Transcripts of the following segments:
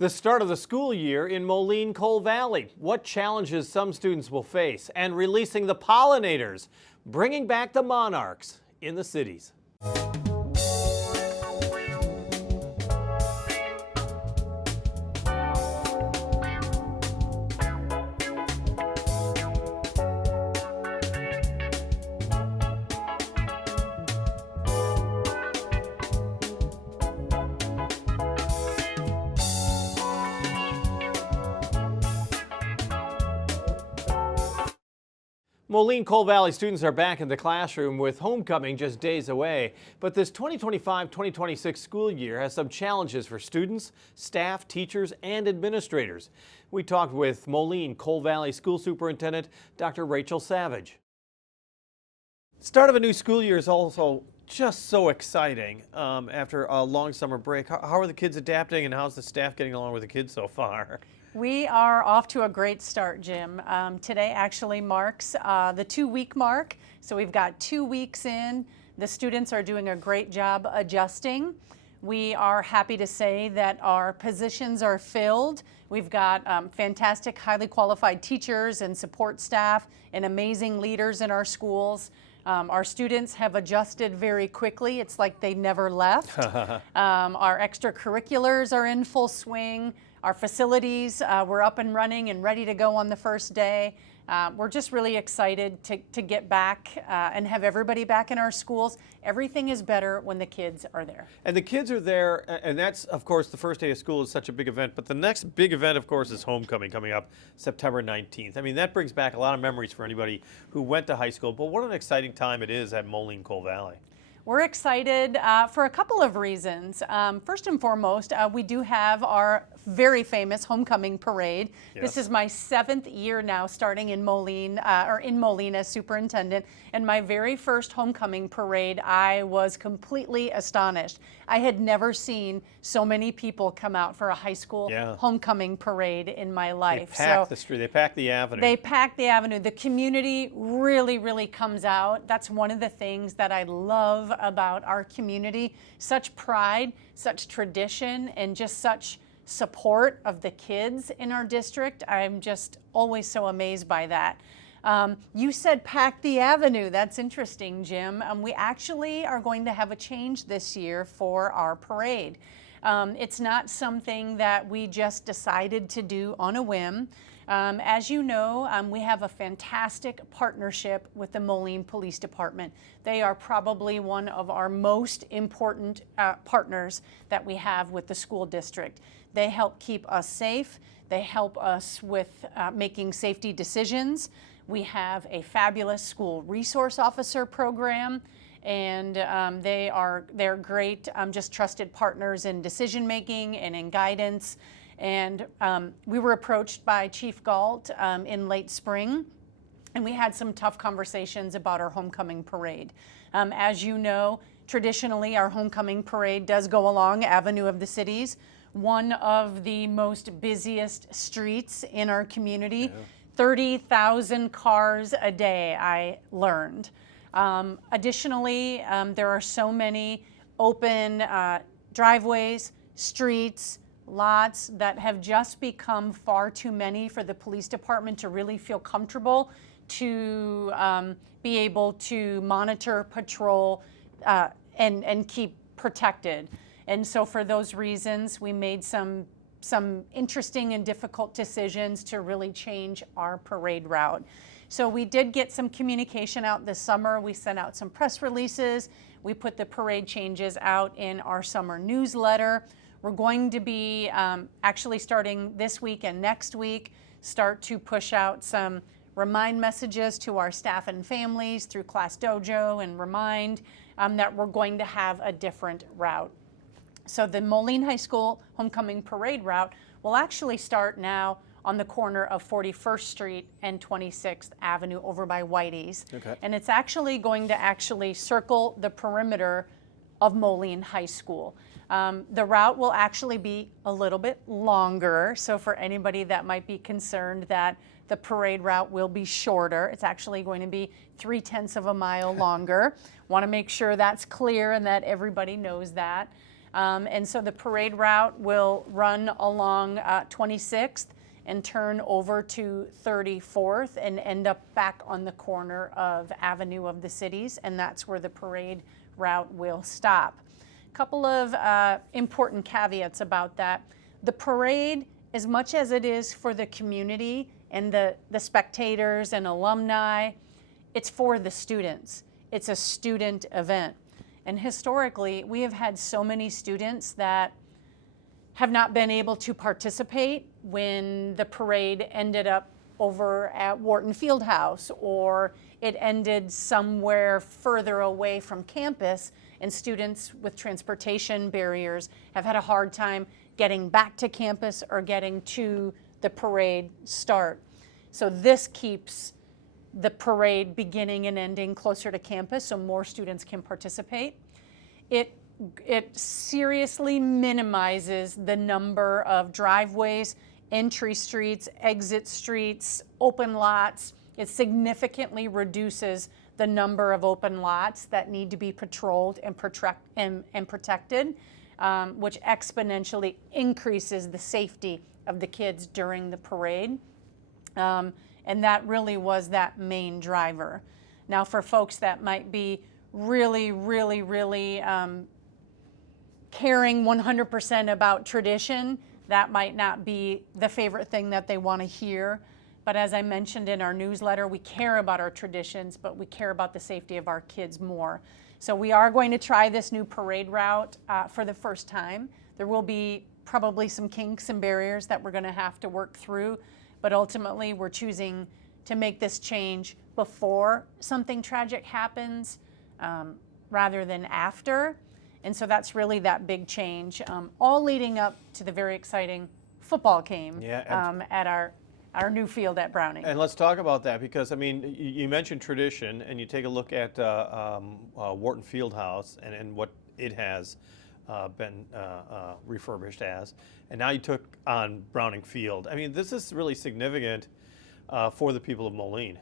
The start of the school year in Moline-Coal Valley. What challenges some students will face, and releasing the pollinators, bringing back the monarchs in the cities. Moline-Coal Valley students are back in the classroom with homecoming just days away. But this 2025-2026 school year has some challenges for students, staff, teachers, and administrators. We talked with Moline-Coal Valley School Superintendent Dr. Rachel Savage. Start of a new school year is also just so exciting after a long summer break. How are the kids adapting, and how's the staff getting along with the kids so far? We are off to a great start, Jim. Today actually marks the 2-week mark. So we've got 2 weeks in. The students are doing a great job adjusting. We are happy to say that our positions are filled. We've got fantastic, highly qualified teachers and support staff and amazing leaders in our schools. Our students have adjusted very quickly. It's like they never left. Our extracurriculars are in full swing. Our facilities, we're up and running and ready to go on the first day. We're just really excited to get back and have everybody back in our schools. Everything is better when the kids are there. And the kids are there, and that's, of course, the first day of school is such a big event. But the next big event, of course, is homecoming coming up September 19th. I mean, that brings back a lot of memories for anybody who went to high school. But what an exciting time it is at Moline-Coal Valley. We're excited for a couple of reasons. First and foremost, we do have our very famous homecoming parade. Yes. This is my 7th year now starting in Moline, as superintendent. And my very first homecoming parade, I was completely astonished. I had never seen so many people come out for a high school homecoming parade in my life. They packed the street, they packed the avenue. They packed the avenue. The community really comes out. That's one of the things that I love about our community. Such pride, such tradition, and just such support of the kids in our district. I'm just always so amazed by that. You said pack the avenue. That's interesting, Jim. We actually are going to have a change this year for our parade. It's not something that we just decided to do on a whim. As you know, we have a fantastic partnership with the Moline Police Department. They are probably one of our most important partners that we have with the school district. They help keep us safe. They help us with making safety decisions. We have a fabulous school resource officer program, and they're great, just trusted partners in decision making and in guidance. And we were approached by Chief Galt in late spring, and we had some tough conversations about our homecoming parade. As you know, traditionally our homecoming parade does go along Avenue of the Cities, one of the most busiest streets in our community. Yeah. 30,000 cars a day, I learned. Additionally, there are so many open driveways, streets, lots that have just become far too many for the police department to really feel comfortable to be able to monitor, patrol, and keep protected. And so for those reasons, we made some interesting and difficult decisions to really change our parade route. So we did get some communication out this summer. We sent out some press releases. We put the parade changes out in our summer newsletter. We're going to be actually starting this week and next week, start to push out some remind messages to our staff and families through Class Dojo and Remind that we're going to have a different route. So the Moline High School homecoming parade route will actually start now on the corner of 41st Street and 26th Avenue over by Whitey's. Okay. And it's actually going to circle the perimeter of Moline High School. The route will actually be a little bit longer, so for anybody that might be concerned that the parade route will be shorter, it's actually going to be 0.3 of a mile longer. Want to make sure that's clear and that everybody knows that. And so the parade route will run along 26th and turn over to 34th and end up back on the corner of Avenue of the Cities, and that's where the parade route will stop. A couple of important caveats about that. The parade, as much as it is for the community and the spectators and alumni, it's for the students. It's a student event. And historically, we have had so many students that have not been able to participate when the parade ended up over at Wharton Fieldhouse, or it ended somewhere further away from campus, and students with transportation barriers have had a hard time getting back to campus or getting to the parade start. So this keeps the parade beginning and ending closer to campus so more students can participate. It seriously minimizes the number of driveways, entry streets, exit streets, open lots. It significantly reduces the number of open lots that need to be patrolled and protected, which exponentially increases the safety of the kids during the parade. And that really was that main driver. Now, for folks that might be really caring 100% about tradition, that might not be the favorite thing that they want to hear. But as I mentioned in our newsletter, we care about our traditions, but we care about the safety of our kids more. So we are going to try this new parade route for the first time. There will be probably some kinks and barriers that we're going to have to work through, but ultimately we're choosing to make this change before something tragic happens rather than after. And so that's really that big change, all leading up to the very exciting football game at our new field at Browning. And let's talk about that, because I mean, you mentioned tradition, and you take a look at Wharton Fieldhouse and what it has been refurbished as, and now you took on Browning Field. I mean, this is really significant for the people of Moline.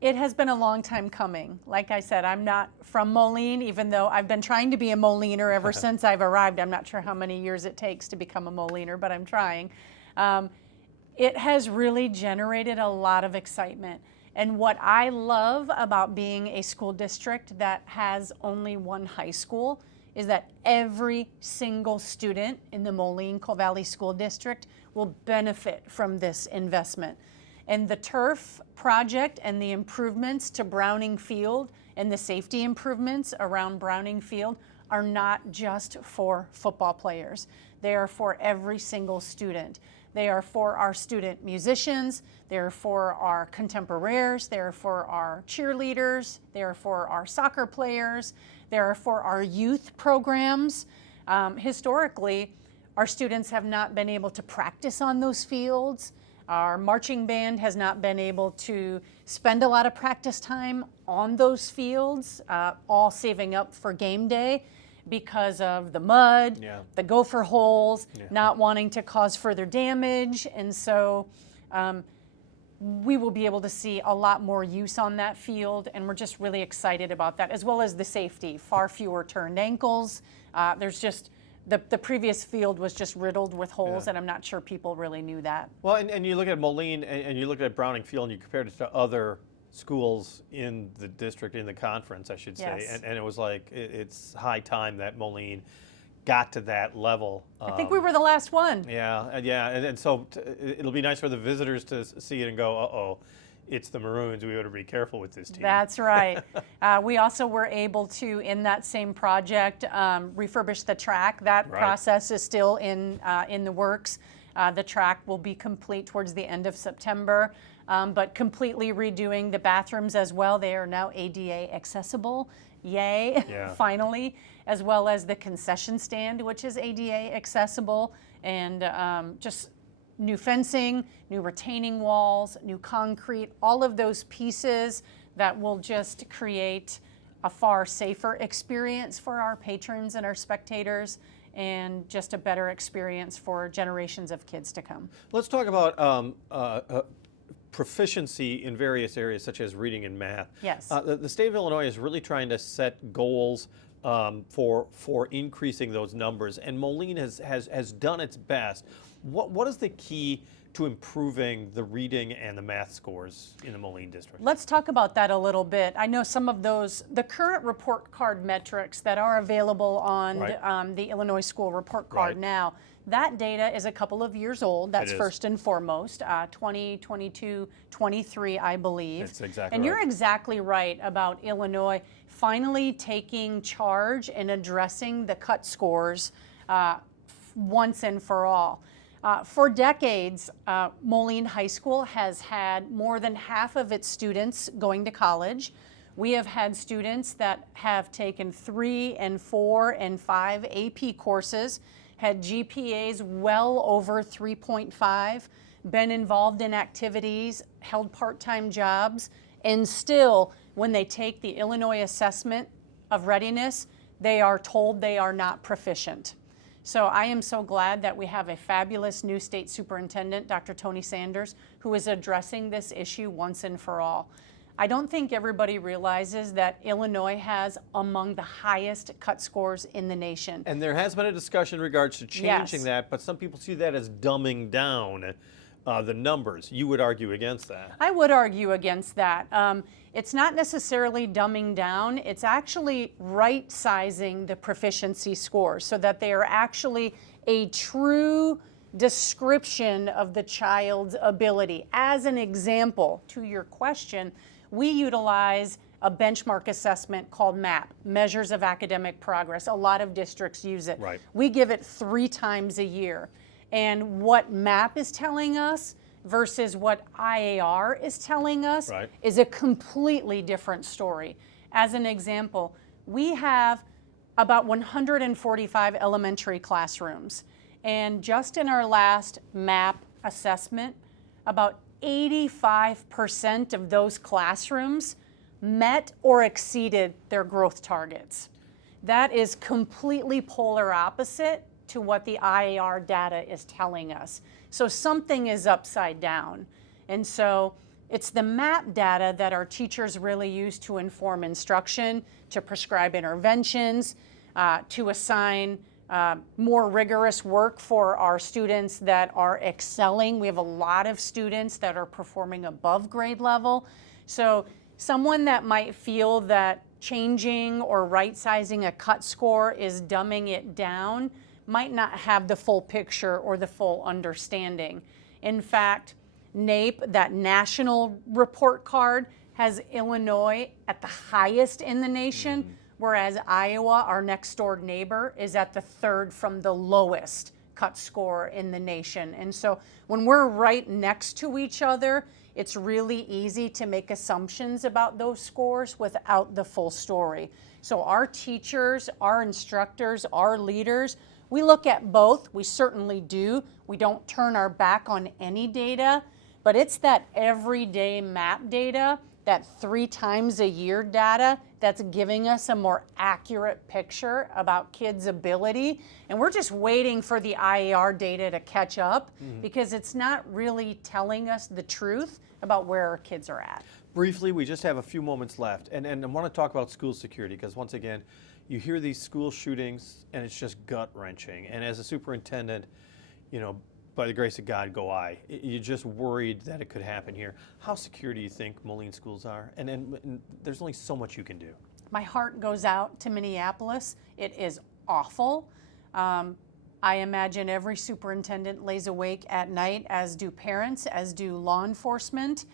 It has been a long time coming. Like I said, I'm not from Moline, even though I've been trying to be a Moliner ever since I've arrived. I'm not sure how many years it takes to become a Moliner, but I'm trying. It has really generated a lot of excitement. And what I love about being a school district that has only one high school is that every single student in the Moline-Coal Valley School District will benefit from this investment. And the turf project and the improvements to Browning Field and the safety improvements around Browning Field are not just for football players. They are for every single student. They are for our student musicians, they're for our contemporaries, they're for our cheerleaders, they're for our soccer players, they're for our youth programs. Historically, our students have not been able to practice on those fields. Our marching band has not been able to spend a lot of practice time on those fields, all saving up for game day because of the mud, the gopher holes, not wanting to cause further damage. And so we will be able to see a lot more use on that field, and we're just really excited about that, as well as the safety. Far fewer turned ankles. There's just the previous field was just riddled with holes, and I'm not sure people really knew that. Well, and you look at Moline and you look at Browning Field and you compared it to other schools in the district, in the conference, I should say, and it was like it's high time that Moline got to that level. I think we were the last one. And so it'll be nice for the visitors to see it and go, uh-oh, it's the Maroons. We ought to be careful with this team. That's right. We also were able to, in that same project, refurbish the track. That process is still in the works. The track will be complete towards the end of September, but completely redoing the bathrooms as well. They are now ADA accessible. Yay, finally, as well as the concession stand, which is ADA accessible, and just new fencing, new retaining walls, new concrete, all of those pieces that will just create a far safer experience for our patrons and our spectators, and just a better experience for generations of kids to come. Let's talk about proficiency in various areas such as reading and math. Yes. The state of Illinois is really trying to set goals for increasing those numbers, and Moline has done its best. What is the key to improving the reading and the math scores in the Moline district? Let's talk about that a little bit. I know some of the current report card metrics that are available on Right. the Illinois School Report Card Right. now. That data is a couple of years old. That's It is. first and foremost, 2022, 23, I believe. That's exactly And right. you're exactly right about Illinois finally taking charge and addressing the cut scores once and for all. For decades, Moline High School has had more than half of its students going to college. We have had students that have taken 3 and 4 and 5 AP courses, had GPAs well over 3.5, been involved in activities, held part-time jobs, and still, when they take the Illinois Assessment of Readiness, they are told they are not proficient. So I am so glad that we have a fabulous new state superintendent, Dr. Tony Sanders, who is addressing this issue once and for all. I don't think everybody realizes that Illinois has among the highest cut scores in the nation. And there has been a discussion in regards to changing Yes. that, but some people see that as dumbing down the numbers. You would argue against that. I would argue against that. It's not necessarily dumbing down, it's actually right-sizing the proficiency scores so that they are actually a true description of the child's ability. As an example, to your question, we utilize a benchmark assessment called MAP, Measures of Academic Progress. A lot of districts use it. Right. We give it 3 times a year. And what MAP is telling us versus what IAR is telling us Right. is a completely different story. As an example, we have about 145 elementary classrooms. And just in our last MAP assessment, about 85% of those classrooms met or exceeded their growth targets. That is completely polar opposite to what the IAR data is telling us. So something is upside down. And so it's the MAP data that our teachers really use to inform instruction, to prescribe interventions, to assign more rigorous work for our students that are excelling. We have a lot of students that are performing above grade level. So someone that might feel that changing or right-sizing a cut score is dumbing it down might not have the full picture or the full understanding. In fact, NAEP, that national report card, has Illinois at the highest in the nation, whereas Iowa, our next door neighbor, is at the 3rd from the lowest cut score in the nation. And so when we're right next to each other, it's really easy to make assumptions about those scores without the full story. So our teachers, our instructors, our leaders, we look at both. We certainly do. We don't turn our back on any data, but it's that everyday MAP data, that 3 times a year data, that's giving us a more accurate picture about kids' ability. And we're just waiting for the IAR data to catch up because it's not really telling us the truth about where our kids are at. Briefly, we just have a few moments left, and I want to talk about school security because once again, you hear these school shootings and it's just gut-wrenching. And as a superintendent, you know, by the grace of God go I. You're just worried that it could happen here. How secure do you think Moline schools are? And there's only so much you can do. My heart goes out to Minneapolis. It is awful. I imagine every superintendent lays awake at night, as do parents, as do law enforcement.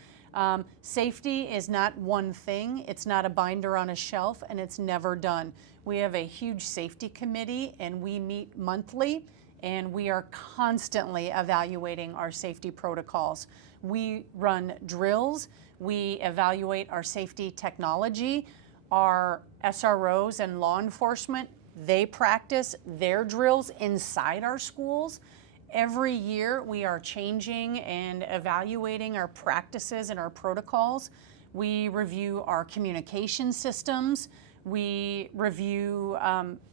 Safety is not one thing. It's not a binder on a shelf, and it's never done. We have a huge safety committee, and we meet monthly, and we are constantly evaluating our safety protocols. We run drills. We evaluate our safety technology. Our SROs and law enforcement, they practice their drills inside our schools. Every year we are changing and evaluating our practices and our protocols. We review our communication systems. We review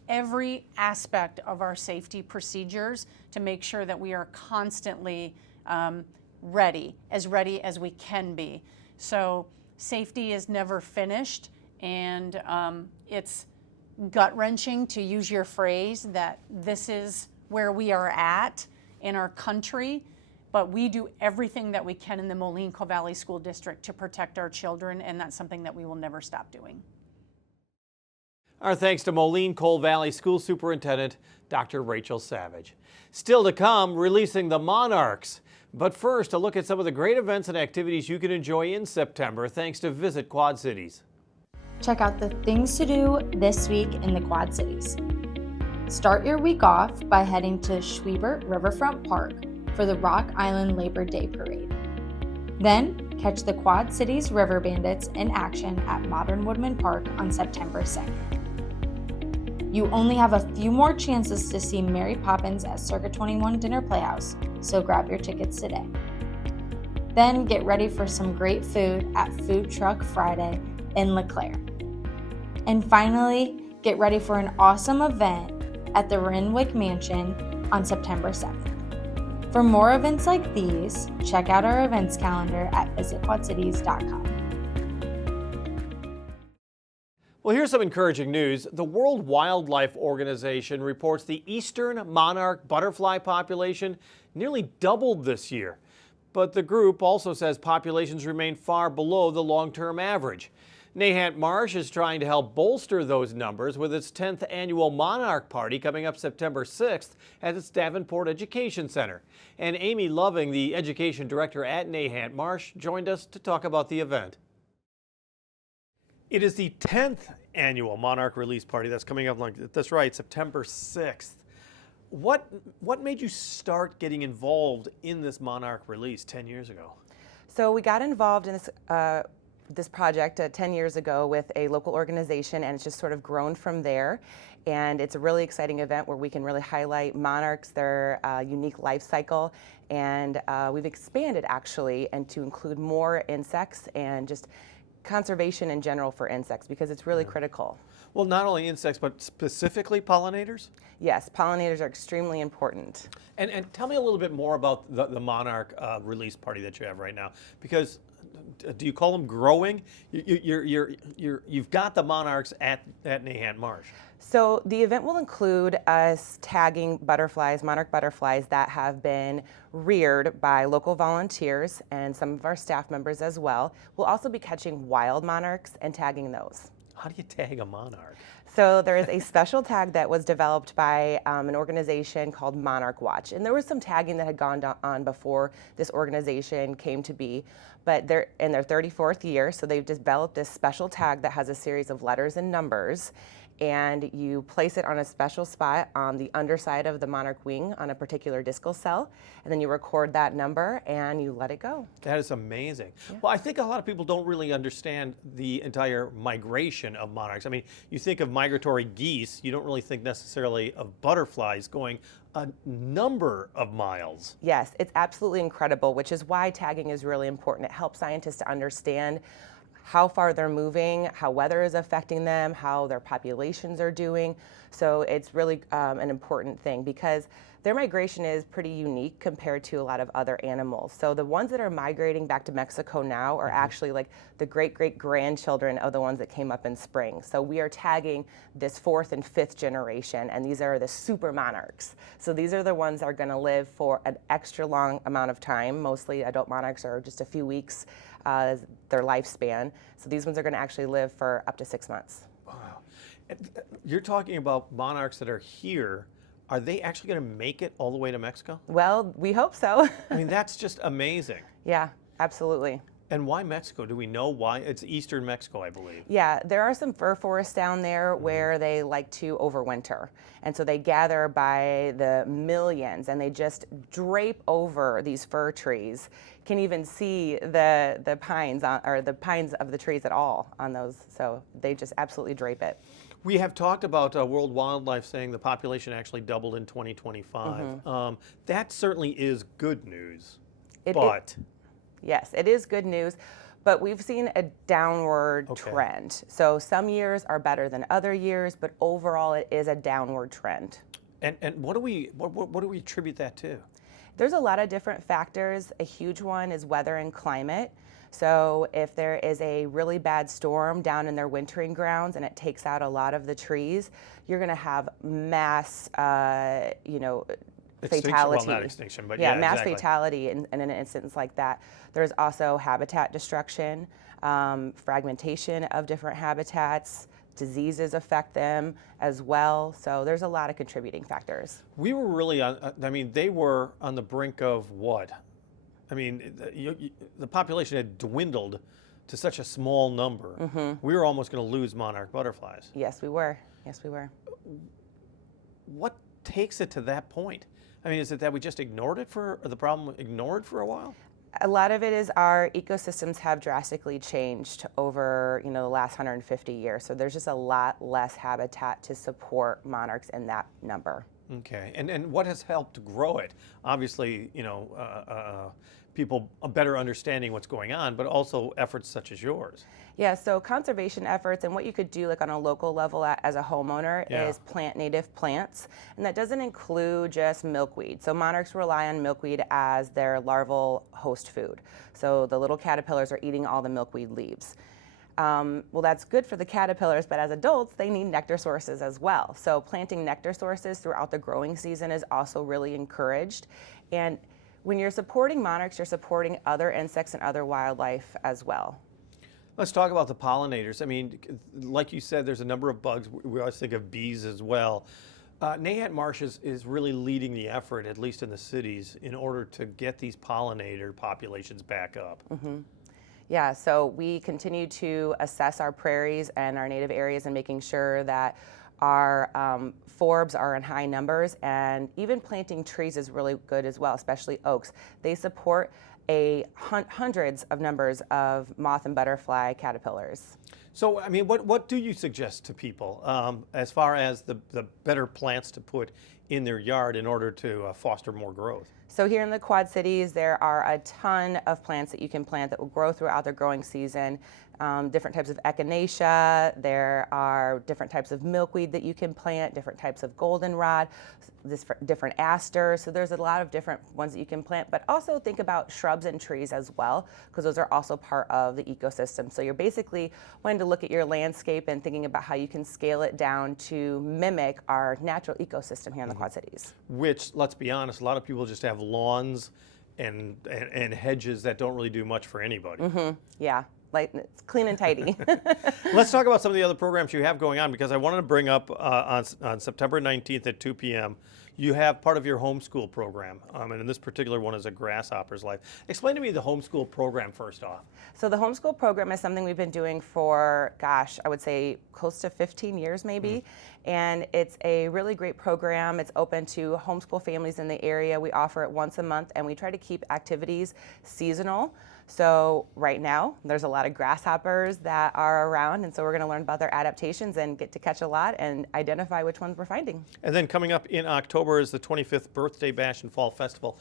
every aspect of our safety procedures to make sure that we are constantly ready as we can be. So safety is never finished, and it's gut-wrenching, to use your phrase, that this is where we are at in our country, but we do everything that we can in the Moline-Coal Valley School District to protect our children, and that's something that we will never stop doing. Our thanks to Moline-Coal Valley School Superintendent Dr. Rachel Savage. Still to come, releasing the Monarchs. But first, a look at some of the great events and activities you can enjoy in September thanks to Visit Quad Cities. Check out the things to do this week in the Quad Cities. Start your week off by heading to Schwiebert Riverfront Park for the Rock Island Labor Day Parade. Then, catch the Quad Cities River Bandits in action at Modern Woodman Park on September 2nd. You only have a few more chances to see Mary Poppins at Circa 21 Dinner Playhouse, so grab your tickets today. Then get ready for some great food at Food Truck Friday in LeClaire. And finally, get ready for an awesome event at the Renwick Mansion on September 7th. For more events like these, check out our events calendar at visitquadcities.com. Well, here's some encouraging news. The World Wildlife Organization reports the Eastern Monarch butterfly population nearly doubled this year. But the group also says populations remain far below the long-term average. Nahant Marsh is trying to help bolster those numbers with its 10th annual Monarch Party coming up September 6th at its Davenport Education Center. And Amy Loving, the education director at Nahant Marsh, joined us to talk about the event. It is the 10th annual Monarch Release Party that's coming up, that's right, September 6th. What made you start getting involved in this Monarch release 10 years ago? So we got involved in this project 10 years ago with a local organization, and it's just sort of grown from there. And it's a really exciting event where we can really highlight monarchs, their unique life cycle, and we've expanded actually and to include more insects and just conservation in general for insects, because it's really critical. Well, not only insects, but specifically pollinators? Yes, pollinators are extremely important. And tell me a little bit more about the Monarch release party that you have right now, because do you call them growing? You've got the monarchs at Nahant Marsh. So the event will include us tagging butterflies, monarch butterflies that have been reared by local volunteers and some of our staff members as well. We'll also be catching wild monarchs and tagging those. How do you tag a monarch? So there is a special tag that was developed by an organization called Monarch Watch. And there was some tagging that had gone on before this organization came to be, but they're in their 34th year, so they've developed this special tag that has a series of letters and numbers, and you place it on a special spot on the underside of the monarch wing on a particular discal cell, and then you record that number and you let it go. That is amazing. Yeah. Well, I think a lot of people don't really understand the entire migration of monarchs. I mean, you think of migratory geese, you don't really think necessarily of butterflies going a number of miles. Yes, it's absolutely incredible, which is why tagging is really important. It helps scientists to understand how far they're moving, how weather is affecting them, how their populations are doing. So it's really an important thing, because their migration is pretty unique compared to a lot of other animals. So the ones that are migrating back to Mexico now are actually like the great-great-grandchildren of the ones that came up in spring. So we are tagging this 4th and 5th generation, and these are the super monarchs. So these are the ones that are gonna live for an extra long amount of time. Mostly adult monarchs are just a few weeks, their lifespan. So these ones are gonna actually live for up to 6 months. Wow. You're talking about monarchs that are here. Are they actually going to make it all the way to Mexico? Well, we hope so. I mean, that's just amazing. Yeah, absolutely. And why Mexico? Do we know why? It's eastern Mexico, I believe. Yeah, there are some fir forests down there where they like to overwinter. And so they gather by the millions and they just drape over these fir trees. You can't even see the pines or the pines of the trees at all on those. So they just absolutely drape it. We have talked about World Wildlife saying the population actually doubled in 2025. That certainly is good news, Yes, it is good news, but we've seen a downward trend. So some years are better than other years, but overall it is a downward trend. And what do we attribute that to? There's a lot of different factors. A huge one is weather and climate. So if there is a really bad storm down in their wintering grounds and it takes out a lot of the trees, you're going to have mass, fatality. Well, not extinction, but mass exactly. fatality in an instance like that. There's also habitat destruction, fragmentation of different habitats. Diseases affect them as well. So there's a lot of contributing factors. We were really they were on the brink of what? I mean, the population had dwindled to such a small number. We were almost going to lose monarch butterflies. Yes, we were. Yes, we were. What takes it to that point? I mean, is it that we just ignored it for a while? A lot of it is our ecosystems have drastically changed over the last 150 years. So there's just a lot less habitat to support monarchs in that number. Okay, and what has helped grow it? Obviously, people a better understanding what's going on, but also efforts such as yours. Yeah, so conservation efforts and what you could do like on a local level as a homeowner is plant native plants. And that doesn't include just milkweed. So monarchs rely on milkweed as their larval host food. So the little caterpillars are eating all the milkweed leaves. Well, that's good for the caterpillars, but as adults, they need nectar sources as well. So planting nectar sources throughout the growing season is also really encouraged. And when you're supporting monarchs, you're supporting other insects and other wildlife as well. Let's talk about the pollinators. I mean, like you said, there's a number of bugs. We always think of bees as well. Nahant Marsh is really leading the effort, at least in the cities, in order to get these pollinator populations back up. Yeah, so we continue to assess our prairies and our native areas and making sure that our forbs are in high numbers, and even planting trees is really good as well, especially oaks. They support hundreds of numbers of moth and butterfly caterpillars. So, I mean, what do you suggest to people as far as the better plants to put in their yard in order to foster more growth? So here in the Quad Cities, there are a ton of plants that you can plant that will grow throughout their growing season. Different types of echinacea, there are different types of milkweed that you can plant, different types of goldenrod, different asters. So there's a lot of different ones that you can plant, but also think about shrubs and trees as well, because those are also part of the ecosystem. So you're basically wanting to look at your landscape and thinking about how you can scale it down to mimic our natural ecosystem here in the Quad Cities. Which, let's be honest, a lot of people just have lawns and hedges that don't really do much for anybody. Yeah. Like, it's clean and tidy. Let's talk about some of the other programs you have going on, because I wanted to bring up on September 19th at 2 p.m. you have part of your homeschool program, and in this particular one is A Grasshopper's Life. Explain to me the homeschool program first off. So the homeschool program is something we've been doing for, gosh, I would say close to 15 years maybe. And it's a really great program. It's open to homeschool families in the area. We offer it once a month, and we try to keep activities seasonal. So right now, there's a lot of grasshoppers that are around, and so we're going to learn about their adaptations and get to catch a lot and identify which ones we're finding. And then coming up in October is the 25th Birthday Bash and Fall Festival.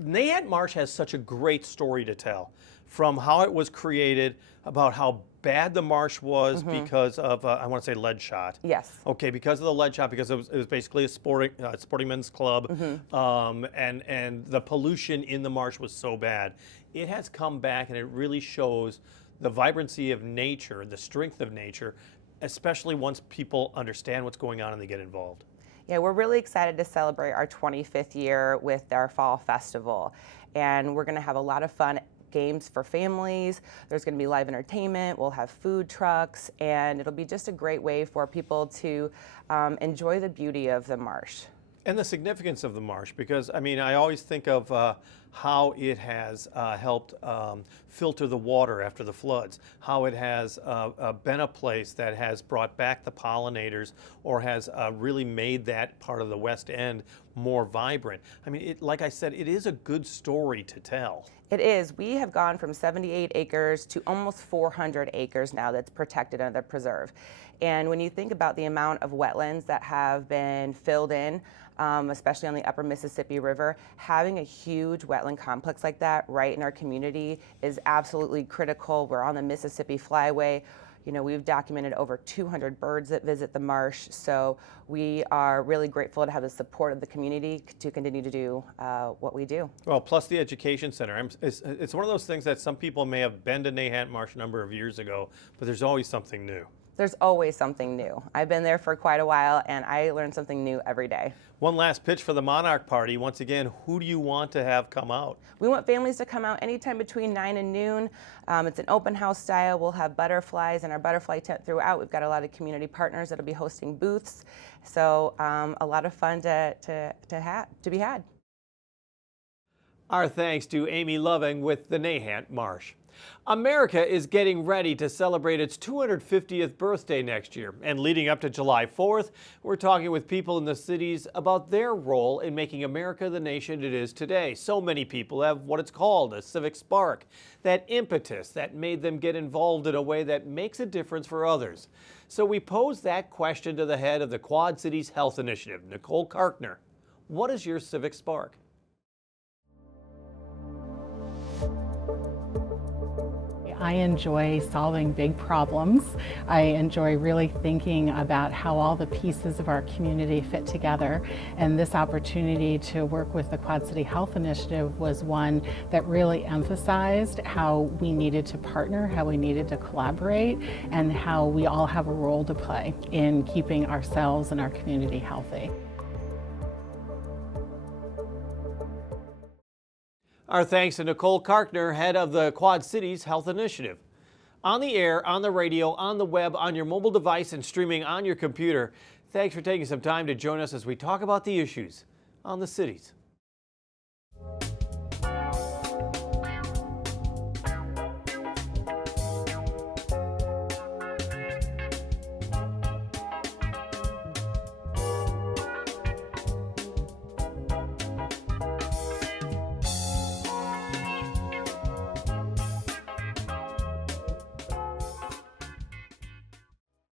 Nahant Marsh has such a great story to tell, from how it was created, about how bad the marsh was because of, I want to say, lead shot. Yes. Okay, because of the lead shot, because it was basically a sporting men's club, and the pollution in the marsh was so bad. It has come back, and it really shows the vibrancy of nature, the strength of nature, especially once people understand what's going on and they get involved. Yeah, we're really excited to celebrate our 25th year with our fall festival, and we're going to have a lot of fun games for families. There's going to be live entertainment. We'll have food trucks, and it'll be just a great way for people to enjoy the beauty of the marsh. And the significance of the marsh, because I mean, I always think of how it has helped filter the water after the floods, how it has been a place that has brought back the pollinators, or has really made that part of the West End more vibrant. I mean, like I said, it is a good story to tell. It is. We have gone from 78 acres to almost 400 acres now that's protected under the preserve. And when you think about the amount of wetlands that have been filled in, especially on the upper Mississippi River, having a huge wetland complex like that right in our community is absolutely critical. We're on the Mississippi Flyway. You know, we've documented over 200 birds that visit the marsh, so we are really grateful to have the support of the community to continue to do what we do. Well, plus the Education Center. It's one of those things that some people may have been to Nahant Marsh a number of years ago, but there's always something new. There's always something new. I've been there for quite a while, and I learn something new every day. One last pitch for the Monarch Party. Once again, who do you want to have come out? We want families to come out anytime between 9 and noon. It's an open house style. We'll have butterflies in our butterfly tent throughout. We've got a lot of community partners that'll be hosting booths. So a lot of fun to be had. Our thanks to Amy Loving with the Nahant Marsh. America is getting ready to celebrate its 250th birthday next year. And leading up to July 4th, we're talking with people in the cities about their role in making America the nation it is today. So many people have what it's called a civic spark, that impetus that made them get involved in a way that makes a difference for others. So we posed that question to the head of the Quad Cities Health Initiative, Nicole Karkner. What is your civic spark? I enjoy solving big problems. I enjoy really thinking about how all the pieces of our community fit together. And this opportunity to work with the Quad City Health Initiative was one that really emphasized how we needed to partner, how we needed to collaborate, and how we all have a role to play in keeping ourselves and our community healthy. Our thanks to Nicole Karkner, head of the Quad Cities Health Initiative. On the air, on the radio, on the web, on your mobile device, and streaming on your computer, thanks for taking some time to join us as we talk about the issues on the cities.